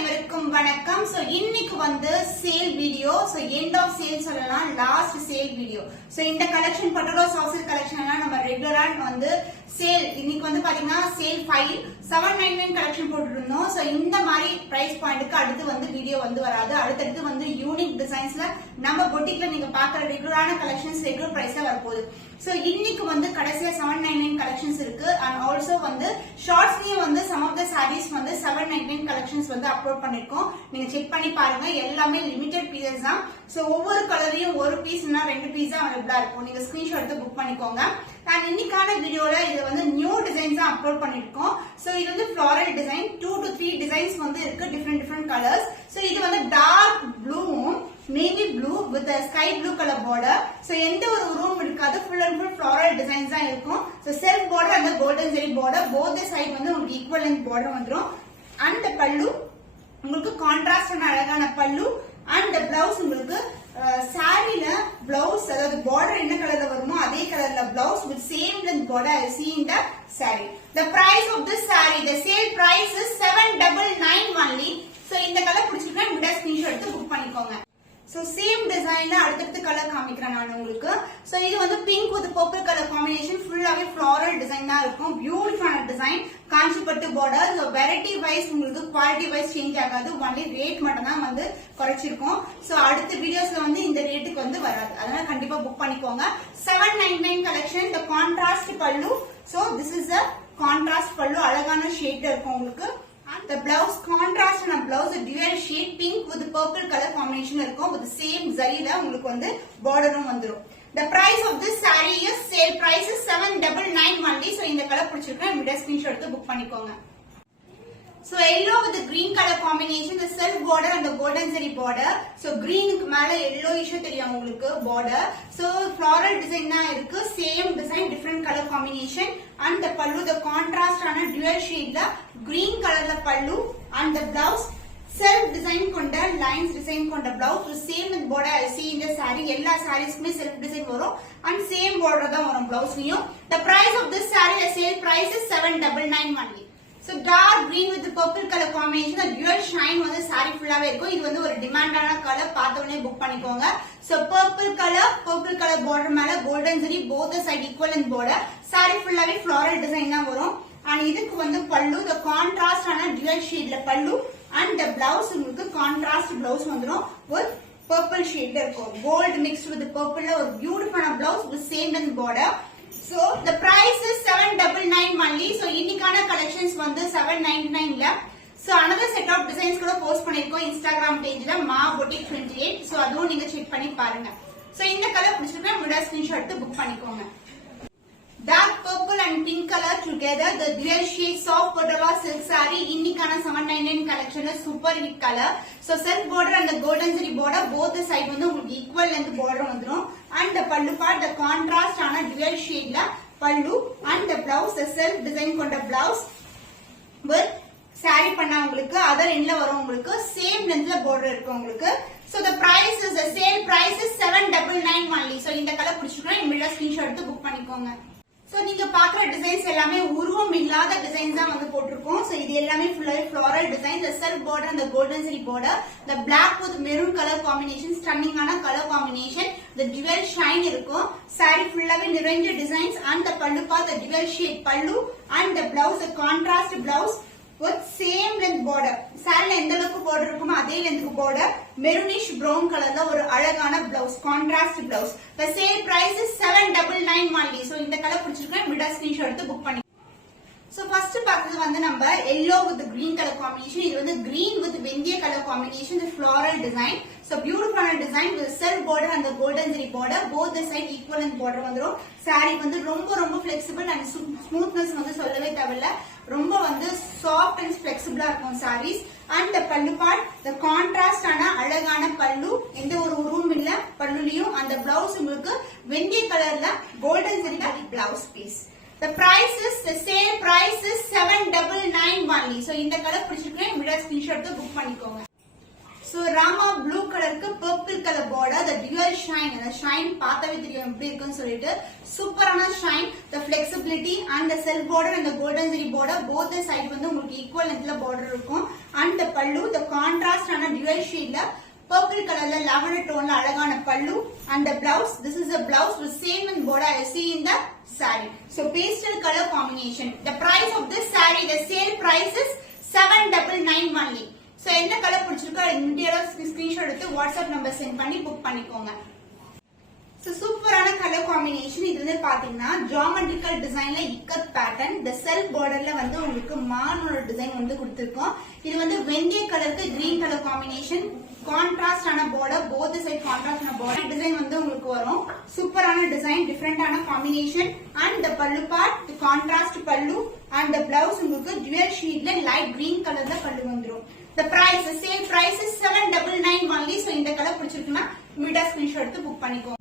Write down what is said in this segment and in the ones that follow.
அனைவருக்கும் வணக்கம். சோ இன்னைக்கு வந்து sale video. So end of sale சொல்லலாம், லாஸ்ட் சேல் வீடியோ. சோ இந்த கலெக்ஷன் பட்டோலா சாஃப்ட் கலெக்ஷன் எல்லாம் நம்ம ரெகுலரா வந்து சேல் இன்னைக்கு வந்து பாத்தீங்கன்னா சேல் 799 கலெக்ஷன் போட்டுட்டு இருந்தோம். சோ இந்த மாதிரி பிரைஸ் பாயிண்ட்க்கு அடுத்து வந்து வீடியோ வந்து வராது. அடுத்தடுத்து வந்து யூனிக் டிசைன்ஸ்ல நம்ம பொட்டிக்ல நீங்க பாக்குற ரெகுலரான கலெக்ஷன்ஸ் ரெகுலர் பிரைஸ்ல வரப்போகுது. சோ இன்னைக்கு வந்து கடைசியா 799 கலெக்ஷன்ஸ் இருக்கு. அண்ட் ஆல்சோ வந்து ஷார்ட்ஸ்லயும் வந்து சம் ஆஃப் த சாரீஸ் வந்து 799 கலெக்ஷன்ஸ் வந்து அப்லோட் பண்ணிருக்கோம். நீங்க செக் பண்ணி பாருங்க. எல்லாமே லிமிடெட் பீசஸ் தான். சோ ஒவ்வொரு கலரையும் ஒரு பீஸ்னா 2 பீஸ் தான் அவைலபிளா இருக்கும். நீங்க ஸ்கிரீன்ஷாட் எடுத்து புக் பண்ணிக்கோங்க. அண்ட் இன்னைக்கான வீடியோல இது வந்து நியூ டிசைன்ஸ் தான் அப்லோட் பண்ணிருக்கோம். சோ இது வந்து ஃபிளாரல் டிசைன் 2 to 3 டிசைன்ஸ் வந்து இருக்கு, டிஃபரெண்ட் கலர்ஸ். சோ இது வந்து டார்க் ப்ளூவும் navy blue with sky blue colour border. So எந்த ஒரு உருவம் இருக்காது, full and full floral designs தான் இருக்கும். சோ செல்ஃப் பார்டர் அந்த golden zari border both side வந்து உங்களுக்கு ஈக்குவல் லென்த் பார்டர் வந்துரும். அண்ட் பல்லு உங்களுக்கு கான்ட்ராஸ்டான அழகான பல்லு. அண்ட் பிளவுஸ் உங்களுக்கு சாரில பிளவுஸ் அதாவது பார்டர் என்ன கலர்ல வருமோ அதே கலர்ல blouse with same length border I see in the saree. The price of this saree, the sale price is 799 only. So இந்த கலர் பிடிச்சிருக்கா இந்த ஸ்கிரீன்ஷாட் எடுத்து புக் பண்ணிக்கோங்க. சோ சேம் டிசைன்ல அடுத்தடுத்து கலர் காமிக்கிறேன் நான் உங்களுக்கு. சோ இது வந்து pink with purple colour combination, ஃபுல்லாவே ஃபிளாரல் டிசைன் தான் இருக்கும். பியூட்டிஃபுல்லான டிசைன், காஞ்சிப்பட்டு பார்டர். சோ வெரைட்டி வைஸ் உங்களுக்கு குவாலிட்டி வைஸ் சேஞ்ச் ஆகாது, ஒன்லி ரேட் மட்டும் தான் வந்து குறைச்சிருக்கோம். சோ அடுத்த வீடியோஸ்ல வந்து இந்த ரேட்டுக்கு வந்து வராது, அதனால கண்டிப்பா புக் பண்ணிக்கோங்க. 799 கலெக்ஷன். இந்த கான்ட்ராஸ்ட் பல்லு. So this is a contrast பல்லு, அழகான ஷேட் இருக்கும் உங்களுக்கு. And the blouse contrast and blouse dual shade pink with purple color combination இருக்கும். with same zari la உங்களுக்கு வந்து borderம் வந்துரும். The price of this saree is sale price is 799 only. so இந்த colour பிடிச்சிருக்கா இந்த ஸ்கிரீன்ஷாட் எடுத்து புக் பண்ணிக்கோங்க. So yellow with the green color combination, the self border and the golden zari border. So green க்கு மேல yellowish தெரியும் உங்களுக்கு border. So floral design தான் இருக்கு, same design different color combination. And the pallu the contrast ஆன dual shade ல green colorல pallu. And the blouse self design கொண்ட lines design கொண்ட blouse with same border I see in the saree. எல்லா sareesக்குமே self design வரும் and same border தான் வரும் blouseலயும். The price of this saree, the sale price is 799 only. So dark green with the purple color combination, the dual shine வந்து saree ஃபுல்லாவே இருக்கும். இது வந்து ஒரு டிமாண்டான கலர், பார்த்த உடனே புக் பண்ணிக்கோங்க. So purple color border மேல golden zari both the side equal in border. saree ஃபுல்லாவே floral design தான் வரும். and இதுக்கு வந்து பல்லு the contrast ஆன dual shade ல பல்லு. and the blouse உங்களுக்கு contrast blouse வந்துரும் with purple shade இருக்கும். gold mixed with the purple ல ஒரு பியூட்டிஃபுல்லான blouse with same length border. So the price is 799 only. So இன்னைக்கான collections வந்து 799 ல. So another set of designs கூட போஸ்ட் பண்ணிருக்கோம் Instagram பேஜ்ல மா boutique 28. So அதுவும் நீங்க செக் பண்ணி பாருங்க. So இந்த கலர் பிடிச்சிருந்தா முன்னாடி ஸ்கிரீன்ஷாட் எடுத்து புக் பண்ணிக்கோங்க. Dark purple and pink color together, the dual shade soft patola silk saree. இன்னைக்கான 799 collectionல super hit color. So self border and the golden zari border both the side வந்து உங்களுக்கு equal length border வந்துரும். and the pallu part the contrast ஆன dual shade ல pallu. and the blouse the self design கொண்ட blouse with saree பண்ணா உங்களுக்கு other endல வரும் உங்களுக்கு same lengthல border இருக்கும் உங்களுக்கு. so the price is the sale price is 799 only. so இந்த கலர் பிடிச்சிருக்கா இந்த ஸ்கிரீன்ஷாட் எடுத்து புக் பண்ணிக்கோங்க. சோ நீங்க பாக்குற டிசைன்ஸ் எல்லாமே உருவம் இல்லாத டிசைன்ஸ் தான் வந்து போட்டிருக்கோம். சோ இது எல்லாமே ஃபுல்லாவே floral design, the self border and the golden zari border, the black with maroon color combination, stunning ஆன color combination, the dual shine இருக்கும். saree ஃபுல்லாவே நிறைஞ்ச designs. and the pallu part the dual shade pallu. and the blouse the contrast blouse with same length border. saree எந்த அளவுக்கு border இருக்குமோ அதே length border, maroonish brown கலர்ல ஒரு அழகான blouse, contrast blouse. the sale price is 799 only. so இந்த colour பிடிச்சிருக்கா இந்த ஸ்கிரீன்ஷாட் எடுத்து புக் பண்ணி. So first பார்த்தது வந்து நம்ம yellow with green color combination. இது வந்து green with வெந்தய color combination, the floral design. So beautiful design with self border and the golden zari border both the side equal in border வந்துரும். saree வந்து ரொம்ப flexible and smoothness வந்து சொல்லவே தேவையில்ல, ரொம்ப வந்து soft and flexible இருக்கும் sarees. and the pallu part the contrast ஆன அழகான பல்லு, எந்த ஒரு உருவம் இல்ல பல்லுலயும். அந்த blouse உங்களுக்கு வெந்தய கலர்ல golden zari blouse piece. the price is the sale price is 799 only. so இந்த கலர் பிடிச்சிருக்கேன் இந்த ஸ்கிரீன்ஷாட் எடுத்து புக் பண்ணிக்கோங்க. சோ ராமா ப்ளூ கலருக்கு purple colour border, the dual shine, அந்த ஷைன் பார்த்தாவே தெரியும் எப்படி இருக்குன்னு சொல்லிட்டு சூப்பரான shine, the flexibility and the self border and the golden zari border both the side வந்து உங்களுக்கு ஈக்குவல் லென்த்ல border இருக்கும். and the pallu the contrast ஆன dual shade ல purple colorல lavender tone ல அழகான பல்லு. and the blouse, this is a blouse with same in border I see in the saree. so pastel color combination. the price of this saree, the sale price is 799 only. so என்ன colour பிடிச்சிருக்கோ இமிடியேட்டா screenshot எடுத்து WhatsApp number send பண்ணி book பண்ணிக்கோங்க. So சூப்பரான colour combination. இது வந்து பாத்தீங்கன்னா geometrical டிசைன்ல இக்கத் பேட்டர்ன், the self borderல வந்து உங்களுக்கு மானோட டிசைன் வந்து கொடுத்திருக்கோம். இது வந்து வெந்தய கலருக்கு கிரீன் கலர் காம்பினேஷன், கான்ட்ராஸ்ட் ஆன border, both side கான்ட்ராஸ்ட் ஆன border டிசைன் வந்து உங்களுக்கு வரும். சூப்பரான டிசைன், டிஃபரெண்டான combination. and the pallu part, the contrast pallu and the blouse உங்களுக்கு dual shade light green கலர்ல பல்லு வந்துரும். the price, the sale price is 799 only. so இந்த கலர் பிடிச்சிருக்குன்னா இமிடியேட்டா ஸ்கிரீன்ஷாட் எடுத்து புக் பண்ணிக்கோங்க.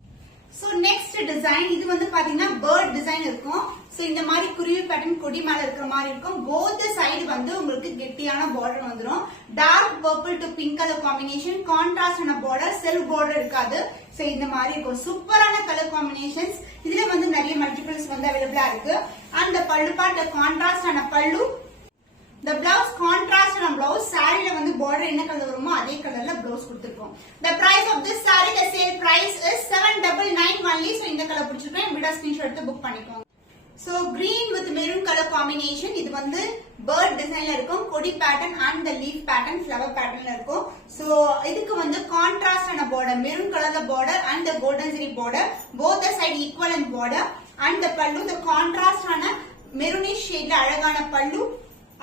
சோ நெக்ஸ்ட் டிசைன், இது வந்து பாத்தீங்கன்னா பேர்ட் டிசைன் இருக்கும். சோ இந்த மாதிரி குருவி பேட்டர்ன் கொடி மேல இருக்கிற மாதிரி இருக்கும். போத் சைடு வந்து உங்களுக்கு கெட்டியான பார்டர் வந்துரும். Dark purple to pink colour combination, contrast ஆன பார்டர், செல்ஃப் பார்டர் இருக்காது. சோ இந்த மாதிரி இருக்கும். சூப்பரான கலர் காம்பினேஷன்ஸ். இதுல வந்து நிறைய மல்டிபிள்ஸ் வந்து அவைலபிளா இருக்கு. and the pallu part contrast ஆன பல்லு, the blouse contrast and blouse, saree la vandu border enna color varumo adhe color la blouse kuduthirkom. the price of this saree, the sale price is 799 only. so indha color pidichirukken video screenshot eduthu book பண்ணிக்கோங்க. so green with maroon color combination, இது வந்து bird design la irukum, kodi pattern and the leaf pattern, flower pattern la irukum. so idukku vandu contrast ana border, maroon color la border and the golden zari border, both the side equal and border. and the pallu, the contrast ana maroonish shade la அழகான பல்லு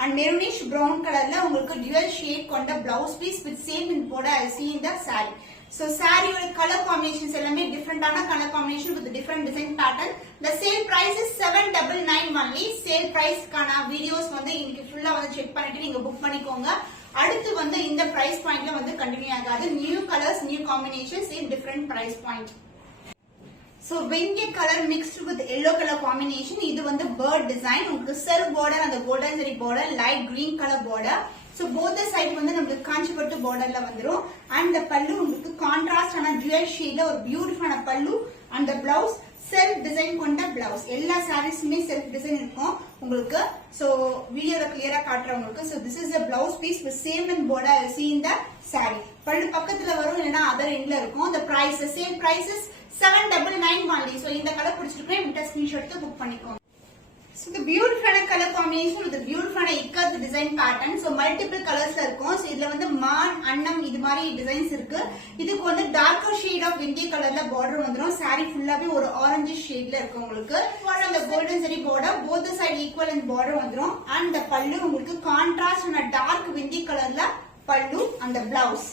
and maroonish brown colorல உங்களுக்கு dual shade கொண்ட blouse piece with same in border I see in the saree. so saree oda color combinations எல்லாமே different-ஆன color combination with different design pattern. the sale price is 799 only. sale price கான videos வந்து இன்னைக்கு ஃபுல்லா வந்து check பண்ணிட்டு நீங்க book பண்ணிக்கோங்க. அடுத்து வந்து இந்த price pointல வந்து கண்டினியூ ஆகாது. new colors, new combinations in different price point. so வெந்தய colour mixed with yellow color combination. இது வந்து bird design, உங்களுக்கு self border and the golden zari border, light green color border. so both the side வந்து நமக்கு காஞ்சிபட்டு borderல வந்துரும். and the pallu உங்களுக்கு contrast ஆன dual shade ஒரு beautiful ஆன pallu. and the blouse self design கொண்ட blouse. எல்லா sareesமே self design இருக்கும் உங்களுக்கு. so வீடியோல கிளியரா காட்றேன் உங்களுக்கு. so this is a blouse piece with same in border I see in the saree. பல்லு பக்கத்துல வரும் இல்லனா other endல இருக்கும். the price, the same price is 799 only. so இந்த கலர் பிடிச்சிருக்கேன் இந்த ஸ்கிரீன்ஷாட் எடுத்து புக் பண்ணிக்கோங்க. so the beautiful color combination with the beautiful ikat design pattern. so multiple colors la irukum. so idla vandu maan annam idu mari designs irukku. idukku vandu darker shade of indian color la border vandrum. saree full ah ஒரு orange shade la irukku உங்களுக்கு. for the golden zari border, both the side equal and border vandrum. and the pallu உங்களுக்கு contrast and dark indian color la pallu and the blouse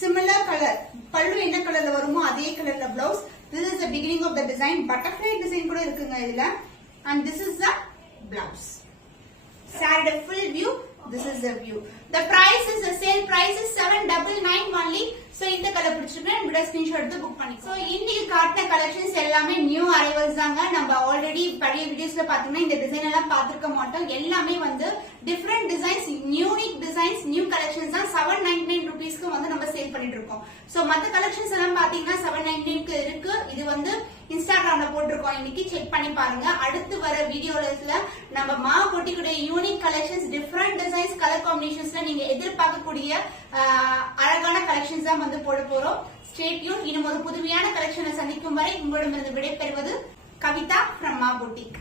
similar color. pallu enna color la varumo adhe color la blouse. this is the beginning of the design. butterfly design kuda irukkunga idla. and this is the blouse. saree full view, this is the view. the price is, the sale price is 799 only. so இந்த colour பிடிச்சிருக்கேன் இந்த screenshot எடுத்து book பண்ணி. so இன்னைக்கு காட்டின collections எல்லாமே new arrivals தாங்க. நம்ம already பழைய வீடியோஸ்ல பாத்தீங்கன்னா இந்த டிசைன் எல்லாம் பாத்துக்க மாட்டோம். எல்லாமே வந்து different designs, unique designs, new collections தான் 799 ரூபீஸ்க்கு வந்து நம்ம சேல் பண்ணிட்டு இருக்கோம். so மத்த கலெக்ஷன்ஸ் எல்லாம் பாத்தீங்கன்னா 799க்கு இருக்கு. இது வந்து இன்ஸ்டாகிராம்ல போட்டிருக்கோம், இன்னைக்கு செக் பண்ணி பாருங்க. அடுத்து வர வீடியோஸ்ல நம்ம மா போட்டிக்கூடிய unique collections, different designs, colour காம்பினேஷன்ஸ்ல நீங்க எதிர்பார்க்கக்கூடிய அழகான கலெக்ஷன்ஸ் தான் வந்து போட போறோம். Stay tune. இன்னும் ஒரு புதுமையான கலெக்ஷனை சந்திக்கும் வரை உங்களிடமிருந்து விடைபெறுவது கவிதா from மா boutique.